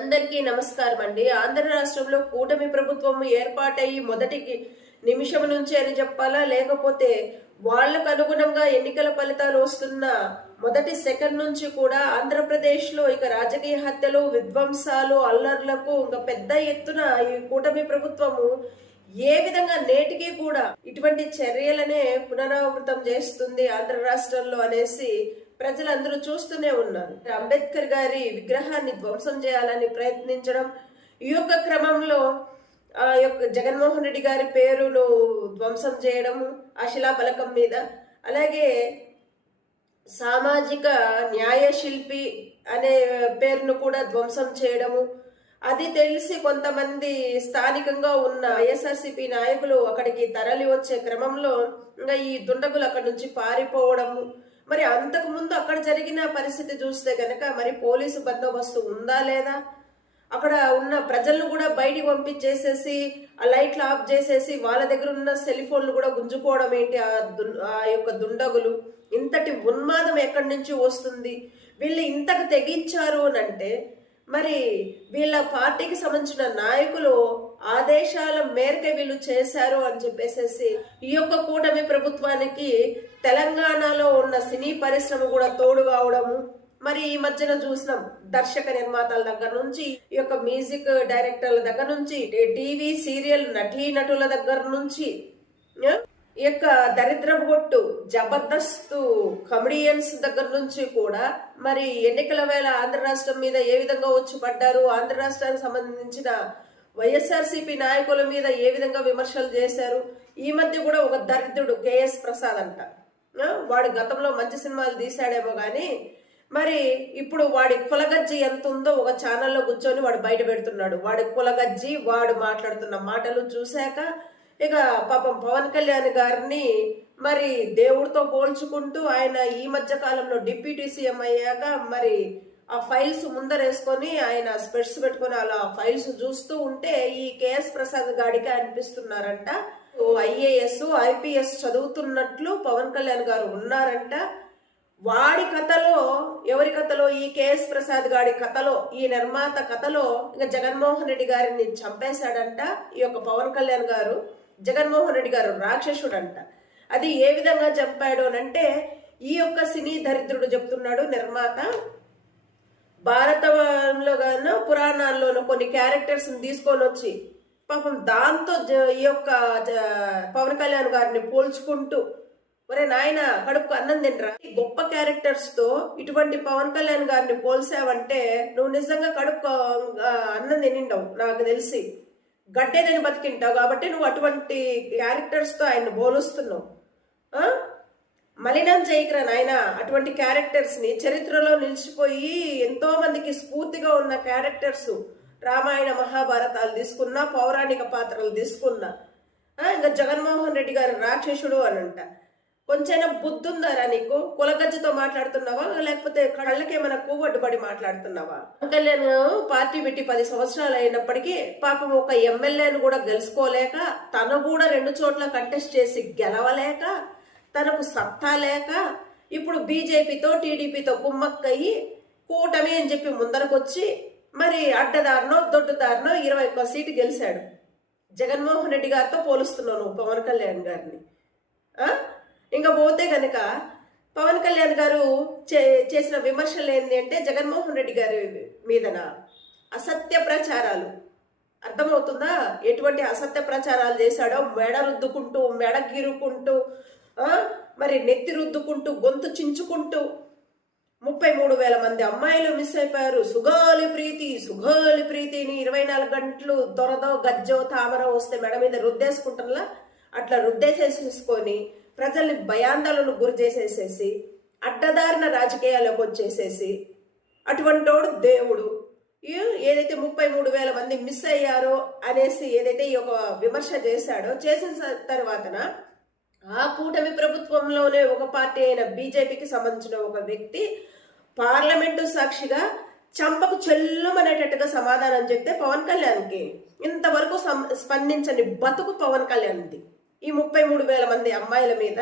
అందరికీ నమస్కారం అండి. ఆంధ్ర రాష్ట్రంలో కూటమి ప్రభుత్వం ఏర్పాటయ్యి మొదటి నిమిషం నుంచి అని చెప్పాలా? లేకపోతే వాళ్ళకు అనుగుణంగా ఎన్నికల ఫలితాలు వస్తున్న మొదటి సెకండ్ నుంచి కూడా ఆంధ్రప్రదేశ్లో ఇక రాజకీయ హత్యలు విధ్వంసాలు అల్లర్లకు ఇంకా పెద్ద ఎత్తున ఈ కూటమి ప్రభుత్వము ఏ విధంగా నేటికి కూడా ఇటువంటి చర్యలనే పునరావృతం చేస్తుంది ఆంధ్ర రాష్ట్రంలో అనేసి ప్రజలందరూ చూస్తూనే ఉన్నారు. అంబేద్కర్ గారి విగ్రహాన్ని ధ్వంసం చేయాలని ప్రయత్నించడం ఈ యొక్క క్రమంలో ఆ యొక్క జగన్మోహన్ రెడ్డి గారి పేరును ధ్వంసం చేయడము ఆ శిలాఫలకం మీద అలాగే సామాజిక న్యాయశిల్పి అనే పేరును కూడా ధ్వంసం చేయడము. అది తెలిసి కొంతమంది స్థానికంగా ఉన్న వైఎస్ఆర్సీపీ నాయకులు అక్కడికి తరలి వచ్చే క్రమంలో ఇంకా ఈ దుండగులు అక్కడి నుంచి పారిపోవడము. మరి అంతకు ముందు అక్కడ జరిగిన పరిస్థితి చూస్తే కనుక మరి పోలీసు బందోబస్తు ఉందా లేదా? అక్కడ ఉన్న ప్రజలను కూడా బయటికి పంపించేసేసి ఆ లైట్లు ఆఫ్ చేసేసి వాళ్ళ దగ్గర ఉన్న సెల్ ఫోన్లు కూడా గుంజుకోవడం ఏంటి? ఆ దున్ ఆ యొక్క దుండగులు. ఇంతటి ఉన్మాదం ఎక్కడి నుంచి వస్తుంది? వీళ్ళు ఇంతకు తెగించారు అని అంటే మరి వీళ్ళ పార్టీకి సంబంధించిన నాయకులు ఆదేశాల మేరకే వీళ్ళు చేశారు అని చెప్పేసేసి ఈ యొక్క కూటమి ప్రభుత్వానికి తెలంగాణలో ఉన్న సినీ పరిశ్రమ కూడా తోడు కావడము. మరి ఈ మధ్యన చూసినాం దర్శక నిర్మాతల దగ్గర నుంచి ఈ యొక్క మ్యూజిక్ డైరెక్టర్ల దగ్గర నుంచి టీవీ సీరియల్ నటీ నటుల దగ్గర నుంచి ఈ యొక్క దరిద్రపు కొట్టు జబర్దస్త్ కమెడియన్స్ దగ్గర నుంచి కూడా మరి ఎన్నికల వేళ ఆంధ్ర రాష్ట్రం మీద ఏ విధంగా వచ్చి పడ్డారు ఆంధ్ర రాష్ట్రానికి సంబంధించిన వైఎస్ఆర్సీపీ నాయకుల మీద ఏ విధంగా విమర్శలు చేశారు ఈ మధ్య కూడా ఒక దరిద్రుడు కేఎస్ ప్రసాద్ అంట. వాడు గతంలో మంచి సినిమాలు తీశాడేమో కానీ మరి ఇప్పుడు వాడి కులగజ్జి ఎంత ఉందో ఒక ఛానల్లో కూర్చొని వాడు బయట పెడుతున్నాడు. వాడి కులగజ్జి వాడు మాట్లాడుతున్న మాటలు చూశాక ఇక పాపం పవన్ కళ్యాణ్ గారిని మరి దేవుడితో పోల్చుకుంటూ ఆయన ఈ మధ్య కాలంలో డిప్యూటీ సీఎం అయ్యాక మరి ఆ ఫైల్స్ ముందరేసుకొని ఆయన స్పెట్స్ పెట్టుకొని అలా ఫైల్స్ చూస్తూ ఉంటే ఈ కేఎస్ ప్రసాద్ గాడికి అనిపిస్తున్నారంట. ఐఏఎస్ ఐపీఎస్ చదువుతున్నట్లు పవన్ కళ్యాణ్ గారు ఉన్నారంట. వాడి కథలో ఎవరి కథలో ఈ కేఎస్ ప్రసాద్ గారి కథలో ఈ నిర్మాత కథలో ఇంకా జగన్మోహన్ రెడ్డి గారిని చంపేశాడంట ఈ యొక్క పవన్ కళ్యాణ్ గారు. జగన్మోహన్ రెడ్డి గారు రాక్షసుడంట. అది ఏ విధంగా చంపాడు అని అంటే ఈ యొక్క సినీ దరిద్రుడు చెప్తున్నాడు నిర్మాత. భారతంలో గాను పురాణాల్లోనూ కొన్ని క్యారెక్టర్స్ని తీసుకొని వచ్చి పాపం దాంతో ఈ యొక్క పవన్ కళ్యాణ్ గారిని పోల్చుకుంటూ ఒరే నాయన కడుపుకు అన్నం తినరా? గొప్ప క్యారెక్టర్స్తో ఇటువంటి పవన్ కళ్యాణ్ గారిని పోల్సావంటే నువ్వు నిజంగా కడుపు అన్నం తినిండవు నాకు తెలిసి. గట్టేదని బతికింటావు కాబట్టి నువ్వు అటువంటి క్యారెక్టర్స్తో ఆయన పోలుస్తున్నావు. ఆ? మలినం చేయకరా నాయన అటువంటి క్యారెక్టర్స్ని. చరిత్రలో నిలిచిపోయి ఎంతో మందికి స్ఫూర్తిగా ఉన్న క్యారెక్టర్స్ రామాయణ మహాభారతాలు తీసుకున్నా పౌరాణిక పాత్రలు తీసుకున్నా ఇంకా జగన్మోహన్ రెడ్డి గారు రాక్షసుడు అని అంట కొంచెం బుద్ధి ఉందారా నీకు? కులగజ్జతో మాట్లాడుతున్నావా? లేకపోతే కళ్ళకేమైనా కూగొడ్డుపడి మాట్లాడుతున్నావా? కళ్యాణ్ పార్టీ పెట్టి పది సంవత్సరాలు అయినప్పటికీ పాపం ఒక ఎమ్మెల్యేను కూడా గెలుచుకోలేక తను కూడా రెండు చోట్ల కంటెస్ట్ చేసి గెలవలేక తనకు సత్తా లేక ఇప్పుడు బీజేపీతో టీడీపీతో కుమ్మక్కయ్యి కూటమి అని చెప్పి ముందరకొచ్చి మరి అడ్డదారినో దొడ్డుదారినో ఇరవై ఒక్క సీటు గెలిచాడు. జగన్మోహన్ రెడ్డి గారితో పోలుస్తున్నాను పవన్ కళ్యాణ్ గారిని. ఇంకా పోతే కనుక పవన్ కళ్యాణ్ గారు చే- చేసిన విమర్శలు ఏంటి అంటే జగన్మోహన్ రెడ్డి గారి మీదన? అసత్య ప్రచారాలు. అర్థమవుతుందా? ఎటువంటి అసత్య ప్రచారాలు చేశాడో? మెడ రుద్దుకుంటూ మెడ గీరుకుంటూ మరి నెత్తి రుద్దుకుంటూ గొంతు చించుకుంటూ ముప్పై మూడు వేల మంది అమ్మాయిలు మిస్ అయిపోయారు. సుగాలి ప్రీతి సుగాలి ప్రీతిని ఇరవై నాలుగు గంటలు దొరదో గజ్జో తామర వస్తే మెడ మీద రుద్దేసుకుంటారా అట్లా రుద్దేసేసేసుకొని ప్రజల్ని భయాందోళనకు గురి చేసేసేసి అడ్డదారిన రాజకీయాలకు వచ్చేసేసి అటువంటోడు దేవుడు. ఈ- ఏదైతే ముప్పై మూడు వేల మంది మిస్ అయ్యారో అనేసి ఏదైతే ఈ ఒక విమర్శ చేశాడో చేసిన తర్వాతన ఆ కూటమి ప్రభుత్వంలోనే ఒక పార్టీ అయిన బీజేపీకి సంబంధించిన ఒక వ్యక్తి పార్లమెంటు సాక్షిగా చంపకు చెల్లుమనేటట్టుగా సమాధానం చెప్తే పవన్ కళ్యాణ్కి ఇంతవరకు స్పందించని బతుకు పవన్ కళ్యాణ్ది. ఈ ముప్పై మూడు వేల మంది అమ్మాయిల మీద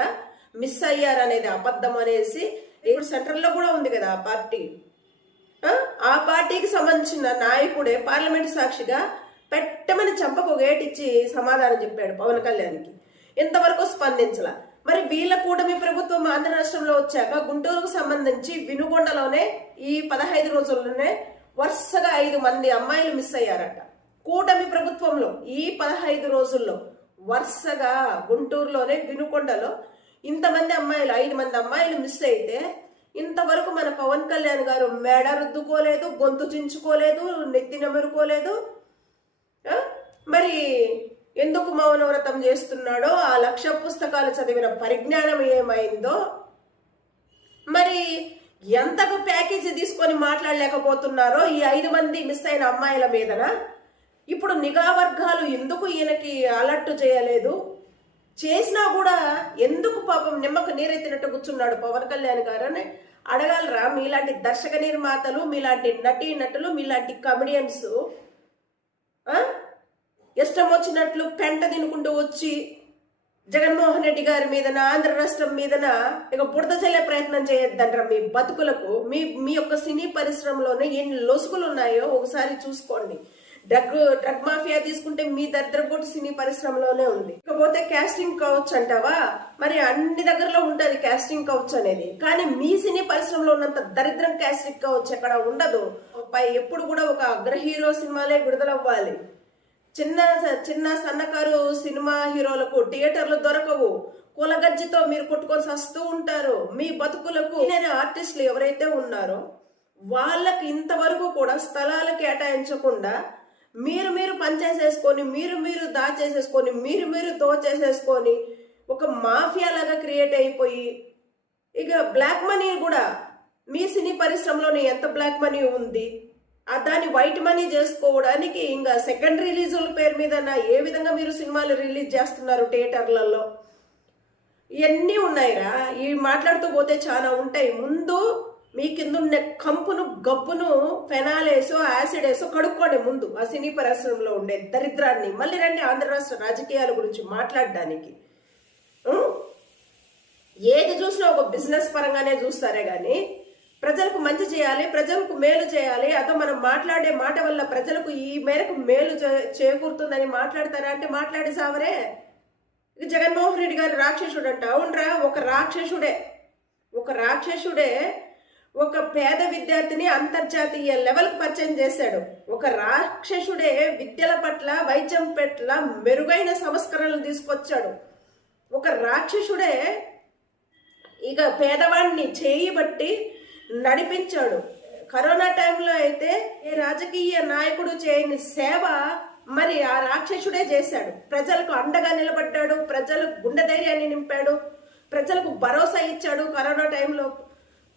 మిస్ అయ్యారు అనేది అబద్ధం అనేసి ఇప్పుడు సెంట్రల్లో కూడా ఉంది కదా ఆ పార్టీ. ఆ? పార్టీకి సంబంధించిన నాయకుడే పార్లమెంట్ సాక్షిగా పెట్టమని చంపకు ఇచ్చి సమాధానం చెప్పాడు పవన్ కళ్యాణ్కి. ఇంతవరకు స్పందించలా. మరి వీళ్ళ కూటమి ప్రభుత్వం ఆంధ్ర రాష్ట్రంలో వచ్చాక గుంటూరుకు సంబంధించి వినుగొండలోనే ఈ పదహైదు రోజుల్లోనే వరుసగా ఐదు మంది అమ్మాయిలు మిస్ అయ్యారట. కూటమి ప్రభుత్వంలో ఈ పదహైదు రోజుల్లో వరుసగా గుంటూరులోనే వినుకొండలో ఇంతమంది అమ్మాయిలు ఐదు మంది అమ్మాయిలు మిస్ అయితే ఇంతవరకు మన పవన్ కళ్యాణ్ గారు మెడ రుద్దుకోలేదు గొంతు చించుకోలేదు నెత్తి నెమరుకోలేదు. మరి ఎందుకు మౌనవ్రతం చేస్తున్నాడో ఆ లక్ష పుస్తకాలు చదివిన పరిజ్ఞానం ఏమైందో. మరి ఎంతకు ప్యాకేజీ తీసుకొని మాట్లాడలేకపోతున్నారో ఈ ఐదు మంది మిస్ అయిన అమ్మాయిల మీదనా. ఇప్పుడు నిఘా వర్గాలు ఎందుకు ఈయనకి అలర్ట్ చేయలేదు? చేసినా కూడా ఎందుకు పాపం నిమ్మకు నీరెత్తినట్టు కూర్చున్నాడు పవన్ కళ్యాణ్ గారని అడగాలరా? మీలాంటి దర్శక నిర్మాతలు మీలాంటి నటీ నటులు మీలాంటి కమెడియన్స్ ఇష్టం వచ్చినట్లు పెంట తినుకుంటూ వచ్చి జగన్మోహన్ రెడ్డి గారి మీదన ఆంధ్ర రాష్ట్రం మీదన ఇక బుడత చల్లే ప్రయత్నం చేయొద్దంటారా? మీ బతుకులకు మీ మీ యొక్క సినీ పరిశ్రమలోనే ఎన్ని లొసుగులు ఉన్నాయో ఒకసారి చూసుకోండి. డ్రగ్ డ్రగ్ మాఫియా తీసుకుంటే మీ దరిద్రపోటు సినీ పరిశ్రమలోనే ఉంది. ఇకపోతే క్యాస్టింగ్ కౌచ్ అంటావా? మరి అన్ని దగ్గరలో ఉంటుంది క్యాస్టింగ్ కౌచ్ అనేది. కానీ మీ సినీ పరిశ్రమలో ఉన్నంత దరిద్రం క్యాస్టింగ్ కౌచ్ ఎక్కడ ఉండదు. పై ఎప్పుడు కూడా ఒక అగ్ర హీరో సినిమాలే విడుదలవ్వాలి. చిన్న చిన్న సన్నకారు సినిమా హీరోలకు థియేటర్లు దొరకవు. కులగజ్జితో మీరు కొట్టుకొని వస్తూ ఉంటారు. మీ బతుకులకు ఆర్టిస్టులు ఎవరైతే ఉన్నారో వాళ్ళకి ఇంతవరకు కూడా స్థలాలు కేటాయించకుండా మీరు మీరు పనిచేసేసుకొని మీరు మీరు దాచేసేసుకొని మీరు మీరు దోచేసేసుకొని ఒక మాఫియా లాగా క్రియేట్ అయిపోయి ఇక బ్లాక్ మనీ కూడా మీ సినీ పరిశ్రమలోనే ఎంత బ్లాక్ మనీ ఉంది? దాన్ని వైట్ మనీ చేసుకోవడానికి ఇంకా సెకండ్ రిలీజుల పేరు మీద ఏ విధంగా మీరు సినిమాలు రిలీజ్ చేస్తున్నారు థియేటర్లలో? ఇవన్నీ ఉన్నాయిరా. ఇవి మాట్లాడుతూ పోతే చాలా ఉంటాయి. ముందు మీ కింద ఉన్న కంపును గబ్బును ఫెనాలేసో యాసిడ్ వేసో కడుక్కోండి ముందు. ఆ సినీ పరిశ్రమలో ఉండే దరిద్రాన్ని. మళ్ళీ రండి ఆంధ్ర రాష్ట్ర రాజకీయాల గురించి మాట్లాడడానికి. ఏది చూసినా ఒక బిజినెస్ పరంగానే చూస్తారే కానీ ప్రజలకు మంచి చేయాలి ప్రజలకు మేలు చేయాలి. అదో మనం మాట్లాడే మాట వల్ల ప్రజలకు ఈ మేరకు మేలు చేకూరుతుందని మాట్లాడతారా? అంటే మాట్లాడే సావరే. జగన్మోహన్ రెడ్డి గారు రాక్షసుడు అంట. అవునరా? ఒక రాక్షసుడే. ఒక రాక్షసుడే ఒక పేద విద్యార్థిని అంతర్జాతీయ లెవెల్కి పరిచయం చేశాడు. ఒక రాక్షసుడే విద్యల పట్ల వైద్యం పట్ల మెరుగైన సంస్కరణలు తీసుకొచ్చాడు. ఒక రాక్షసుడే ఇక పేదవాడిని చేయి బట్టి నడిపించాడు. కరోనా టైంలో అయితే ఈ రాజకీయ నాయకుడు చేయని సేవ మరి ఆ రాక్షసుడే చేశాడు. ప్రజలకు అండగా నిలబడ్డాడు ప్రజలకు గుండె ధైర్యాన్ని నింపాడు ప్రజలకు భరోసా ఇచ్చాడు కరోనా టైంలో.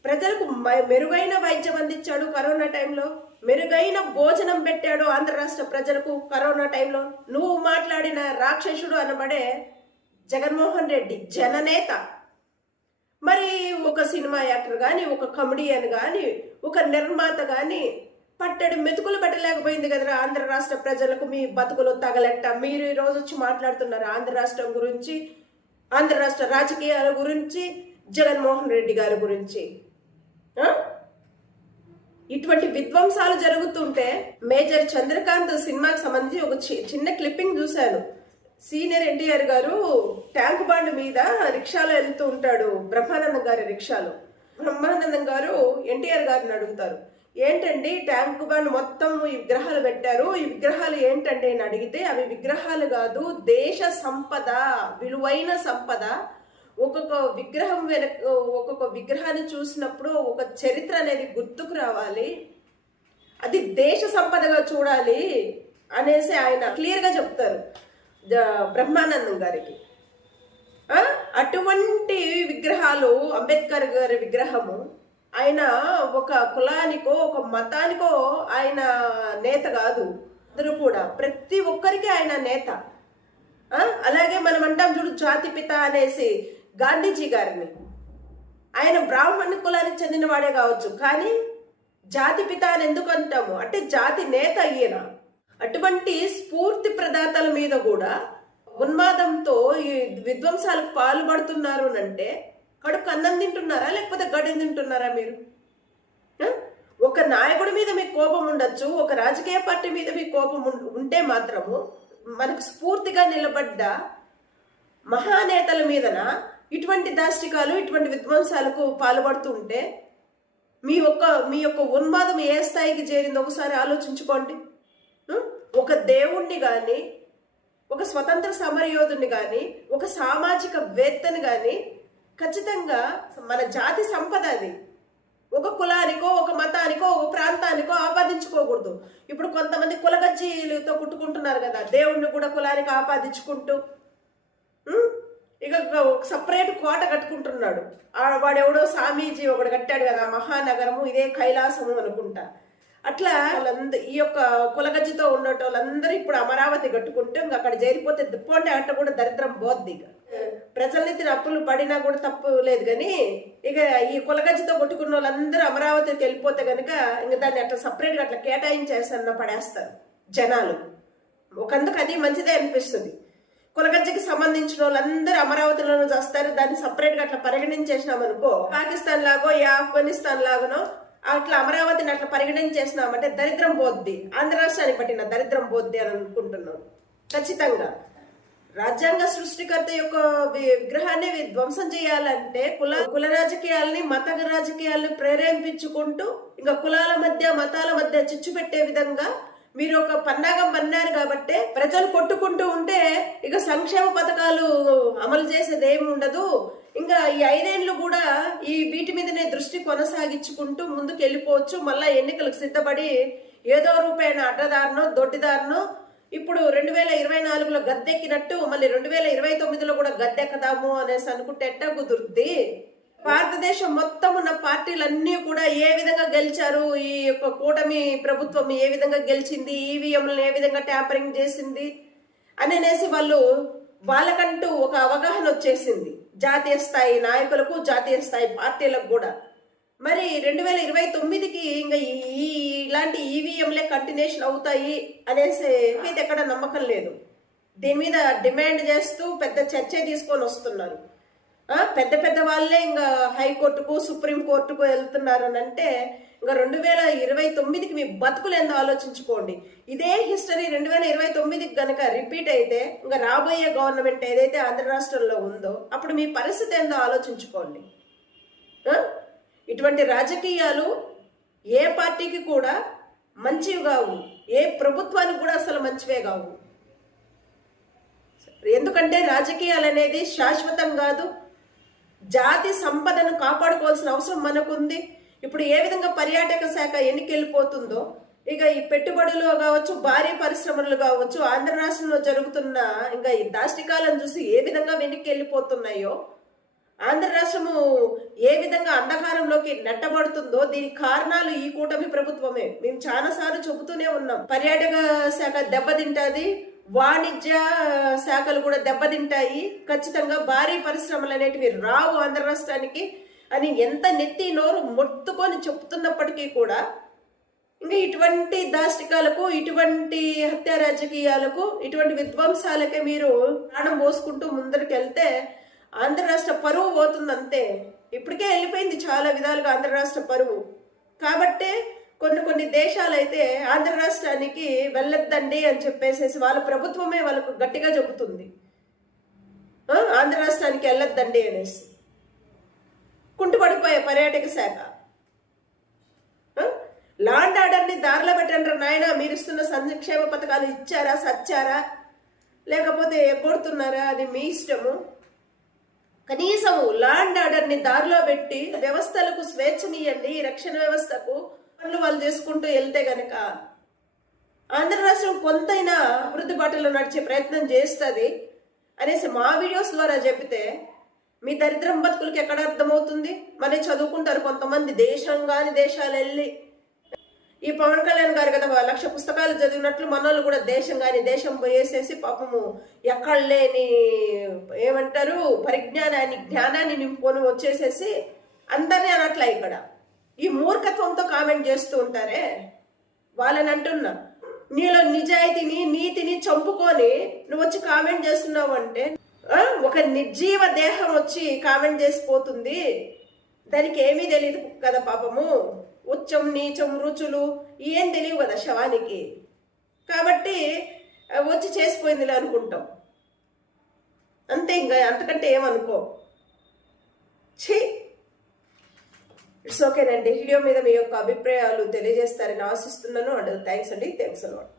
ప్రజలకు మెరుగైన వైద్యం అందించాడు కరోనా టైంలో. మెరుగైన భోజనం పెట్టాడు ఆంధ్ర రాష్ట్ర ప్రజలకు కరోనా టైంలో. నువ్వు మాట్లాడిన రాక్షసుడు అనబడే జగన్మోహన్ రెడ్డి జననేత. మరి ఒక సినిమా యాక్టర్ కానీ ఒక కమెడియన్ కానీ ఒక నిర్మాత కానీ పట్టడి మెతుకులు పెట్టలేకపోయింది కదరా ఆంధ్ర రాష్ట్ర ప్రజలకు మీ బతుకులు తగలెట్ట. మీరు ఈ రోజు వచ్చి మాట్లాడుతున్నారు ఆంధ్ర రాష్ట్రం గురించి ఆంధ్ర రాష్ట్ర రాజకీయాల గురించి జగన్మోహన్ రెడ్డి గారి గురించి. ఇటువంటి విధ్వంసాలు జరుగుతుంటే మేజర్ చంద్రకాంత్ సినిమాకి సంబంధించి ఒక చి- చిన్న క్లిప్పింగ్ చూశాను. సీనియర్ ఎన్టీఆర్ గారు ట్యాంక్ బండ్ మీద రిక్షాలో వెళ్తూ ఉంటాడు బ్రహ్మానందం గారి రిక్షాలో. బ్రహ్మానందం గారు ఎన్టీఆర్ గారిని అడుగుతారు. ఏంటండి ట్యాంక్ బండ్ మొత్తం ఈ విగ్రహాలు పెట్టారు? ఈ విగ్రహాలు ఏంటండి అని అడిగితే అవి విగ్రహాలు కాదు దేశ సంపద విలువైన సంపద. ఒక్కొక్క విగ్రహం వెనక ఒక్కొక్క విగ్రహాన్ని చూసినప్పుడు ఒక చరిత్ర అనేది గుర్తుకు రావాలి. అది దేశ సంపదగా చూడాలి అనేసి ఆయన క్లియర్గా చెప్తారు. బ్రహ్మానందం గారికి. అటువంటి విగ్రహాలు అంబేద్కర్ గారి విగ్రహము ఆయన ఒక కులానికో ఒక మతానికో ఆయన నేత కాదు. అందరూ కూడా ప్రతి ఒక్కరికి ఆయన నేత. అలాగే మనం అంటాం చూడు జాతి పిత అనేసి గాంధీజీ గారిని. ఆయన బ్రాహ్మణ కులానికి చెందినవాడే కావచ్చు కానీ జాతి పిత అని ఎందుకు అంటాము? అంటే జాతి నేత ఈయన. అటువంటి స్ఫూర్తి ప్రదాతల మీద కూడా ఉన్మాదంతో ఈ విధ్వంసాలకు పాల్పడుతున్నారు అంటే కడుపు అన్నం తింటున్నారా లేకపోతే గడ్డి తింటున్నారా మీరు? ఒక నాయకుడి మీద మీకు కోపం ఉండొచ్చు ఒక రాజకీయ పార్టీ మీద మీకు కోపం ఉం- ఉంటే మాత్రము మనకు స్ఫూర్తిగా నిలబడ్డ మహానేతల మీదన ఇటువంటి దాష్టికాలు ఇటువంటి విధ్వంసాలకు పాల్పడుతూ ఉంటే మీ యొక్క మీ యొక్క ఉన్మాదం ఏ స్థాయికి చేరిందో? ఒకసారి ఆలోచించుకోండి. ఒక దేవుణ్ణి కానీ ఒక స్వతంత్ర సమరయోధుని కానీ ఒక సామాజిక వేత్తని కానీ ఖచ్చితంగా మన జాతి సంపద అది. ఒక కులానికో ఒక మతానికో ఒక ప్రాంతానికో ఆపాదించుకోకూడదు. ఇప్పుడు కొంతమంది కులగజ్జీలతో కుట్టుకుంటున్నారు కదా దేవుణ్ణి కూడా కులానికి ఆపాదించుకుంటూ. ఇక ఒక సపరేట్ కోట కట్టుకుంటున్నాడు. వాడెవడో స్వామీజీ ఒకడు కట్టాడు కదా మహానగరము ఇదే కైలాసము అనుకుంటా. అట్లా వాళ్ళంద ఈ యొక్క కులగజ్జితో ఉన్న వాళ్ళందరూ ఇప్పుడు అమరావతి కట్టుకుంటే ఇంక అక్కడ చేరిపోతే దిప్పండి అట్ట కూడా దరిద్రం పోద్ది ఇక. ప్రజల్ని తిన అప్పులు పడినా కూడా తప్పు లేదు కానీ ఇక ఈ కులగజ్జితో కొట్టుకున్న వాళ్ళందరూ అమరావతికి వెళ్ళిపోతే కనుక ఇంక దాన్ని అట్లా సపరేట్గా అట్లా కేటాయించేస్తారన్న పడేస్తారు జనాలు. ఒకందుకు అది మంచిదే అనిపిస్తుంది. కులగజ్జకి సంబంధించిన వాళ్ళందరూ అమరావతిలోనూ చేస్తారు దాన్ని సపరేట్గా అట్లా పరిగణించేసినాం అనుకో పాకిస్తాన్ లాగో ఈ ఆఫ్ఘనిస్తాన్ లాగనో అట్లా అమరావతిని అట్లా పరిగణించేసినామంటే దరిద్రం పోద్ది. ఆంధ్ర రాష్ట్రానికి పట్టిన దరిద్రం పోద్ది అని అనుకుంటున్నాను ఖచ్చితంగా. రాజ్యాంగ సృష్టికర్త యొక్క విగ్రహాన్ని ధ్వంసం చేయాలంటే కుల కుల రాజకీయాల్ని మత రాజకీయాల్ని ప్రేరేపించుకుంటూ ఇంకా కులాల మధ్య మతాల మధ్య చిచ్చు పెట్టే విధంగా మీరు ఒక పన్నాగం పన్నారు కాబట్టే ప్రజలు కొట్టుకుంటూ ఉంటే ఇక సంక్షేమ పథకాలు అమలు చేసేది ఏమి ఉండదు ఇంకా ఈ ఐదేళ్ళు కూడా ఈ వీటి మీదనే దృష్టి కొనసాగించుకుంటూ ముందుకు వెళ్ళిపోవచ్చు మళ్ళా ఎన్నికలకు సిద్ధపడి ఏదో రూపాయన అడ్డదారునో దొడ్డిదారునో ఇప్పుడు రెండు వేల ఇరవై నాలుగులో గద్దెక్కినట్టు మళ్ళీ రెండు వేల ఇరవై తొమ్మిదిలో కూడా గద్దెక్కదాము అనేసి అనుకుంటే ఎట్టా కుదురుద్ది భారతదేశం మొత్తం ఉన్న పార్టీలన్నీ కూడా ఏ విధంగా గెలిచారు? ఈ యొక్క కూటమి ప్రభుత్వం ఏ విధంగా గెలిచింది? ఈవీఎంలను ఏ విధంగా ట్యాంపరింగ్ చేసింది? అనేసి వాళ్ళు వాళ్ళకంటూ ఒక అవగాహన వచ్చేసింది. జాతీయ స్థాయి నాయకులకు జాతీయ స్థాయి పార్టీలకు కూడా. మరి రెండు వేల ఇరవై తొమ్మిదికి ఇంకా ఈ- ఇలాంటి ఈవీఎంలే కంటిన్యూషన్ అవుతాయి అనేసి అయితే ఎక్కడ నమ్మకం లేదు. దీని మీద డిమాండ్ చేస్తూ పెద్ద చర్చ తీసుకొని వస్తున్నారు. పెద్ద పెద్ద వాళ్ళే ఇంకా హైకోర్టుకు సుప్రీం కోర్టుకు వెళ్తున్నారు అంటే ఇంకా రెండు వేల ఇరవై తొమ్మిదికి మీ బతుకులు ఏందో ఆలోచించుకోండి. ఇదే హిస్టరీ రెండు వేల ఇరవై తొమ్మిదికి కనుక రిపీట్ అయితే ఇంకా రాబోయే గవర్నమెంట్ ఏదైతే ఆంధ్ర రాష్ట్రంలో ఉందో అప్పుడు మీ పరిస్థితి ఏందో ఆలోచించుకోండి. ఇటువంటి రాజకీయాలు ఏ పార్టీకి కూడా మంచివి కావు. ఏ ప్రభుత్వానికి కూడా అసలు మంచివే కావు. ఎందుకంటే రాజకీయాలు అనేది శాశ్వతం కాదు జాతి సంపదను కాపాడుకోవాల్సిన అవసరం మనకుంది. ఇప్పుడు ఏ విధంగా పర్యాటక శాఖ ఎన్నికెళ్ళిపోతుందో ఇక ఈ పెట్టుబడులు కావచ్చు భారీ పరిశ్రమలు కావచ్చు ఆంధ్ర రాష్ట్రంలో జరుగుతున్న ఇంకా ఈ దాష్టికాలను చూసి ఏ విధంగా వెనక్కి వెళ్ళిపోతున్నాయో ఆంధ్ర రాష్ట్రము ఏ విధంగా అంధకారంలోకి నెట్టబడుతుందో దీని కారణాలు ఈ కూటమి ప్రభుత్వమే. మేము చాలా సార్లు చెబుతూనే ఉన్నాం. పర్యాటక శాఖ దెబ్బతింటుంది వాణిజ్య శాఖలు కూడా దెబ్బతింటాయి. ఖచ్చితంగా భారీ పరిశ్రమలు అనేటివి రావు ఆంధ్ర రాష్ట్రానికి అని ఎంత నెత్తి నోరు మొత్తుకొని చెప్తున్నప్పటికీ కూడా ఇంకా ఇటువంటి దాష్టికాలకు ఇటువంటి హత్య రాజకీయాలకు ఇటువంటి విధ్వంసాలకే మీరు ప్రాణం పోసుకుంటూ ముందరికి వెళ్తే ఆంధ్ర రాష్ట్ర పరువు పోతుందంతే. ఇప్పటికే వెళ్ళిపోయింది చాలా విధాలుగా ఆంధ్ర రాష్ట్ర పరువు. కాబట్టే కొన్ని కొన్ని దేశాలు అయితే ఆంధ్ర రాష్ట్రానికి వెళ్ళొద్దండి అని చెప్పేసేసి వాళ్ళ ప్రభుత్వమే వాళ్ళకు గట్టిగా చెబుతుంది. ఆంధ్ర రాష్ట్రానికి వెళ్ళొద్దండి అనేసి. కుంటుపడిపోయే పర్యాటక శాఖ. లాండ్ ఆర్డర్ని దారిలో పెట్టండి నాయన మీరు ఇస్తున్న సంక్షేమ పథకాలు ఇచ్చారా సచ్చారా? లేకపోతే ఎగ్గొడుతున్నారా? అది మీ ఇష్టము. కనీసం లాండ్ ఆర్డర్ని దారిలో పెట్టి వ్యవస్థలకు స్వేచ్ఛనియండి రక్షణ వ్యవస్థకు పనులు వాళ్ళు చేసుకుంటూ వెళ్తే గనక ఆంధ్ర రాష్ట్రం కొంతైనా అభివృద్ధి బాటలో నడిచే ప్రయత్నం చేస్తుంది అనేసి మా వీడియోస్ ద్వారా చెబితే మీ దరిద్రం బతుకులకి ఎక్కడ అర్థమవుతుంది? మరి చదువుకుంటారు కొంతమంది దేశం కాని దేశాలు వెళ్ళి. ఈ పవన్ కళ్యాణ్ గారు కదా లక్ష పుస్తకాలు చదివినట్లు మనోళ్ళు కూడా దేశం కానీ దేశం పోయేసేసి పాపము ఎక్కడ లేని ఏమంటారు పరిజ్ఞానాన్ని జ్ఞానాన్ని నింపుకొని వచ్చేసేసి అందరినీ అనట్లే ఇక్కడ. ఈ మూర్ఖత్వంతో కామెంట్ చేస్తూ ఉంటారే? వాళ్ళని అంటున్నా నీలో నిజాయితీని నీతిని చంపుకొని నువ్వు వచ్చి కామెంట్ చేస్తున్నావు అంటే ఒక నిర్జీవ దేహం వచ్చి కామెంట్ చేసిపోతుంది దానికి ఏమీ తెలియదు కదా పాపము. ఉచ్చం నీచం రుచులు ఏం తెలియవు కదా శవానికి. కాబట్టి వచ్చి చేసిపోయిందిలే అనుకుంటాం. అంతే ఇంకా అంతకంటే ఏమనుకో. ఛీ! ఇట్స్ ఓకేనండి వీడియో మీద మీ యొక్క అభిప్రాయాలు తెలియజేస్తారని ఆశిస్తున్నాను. అండ్ థ్యాంక్స్ uh, అండి. Thanks a lot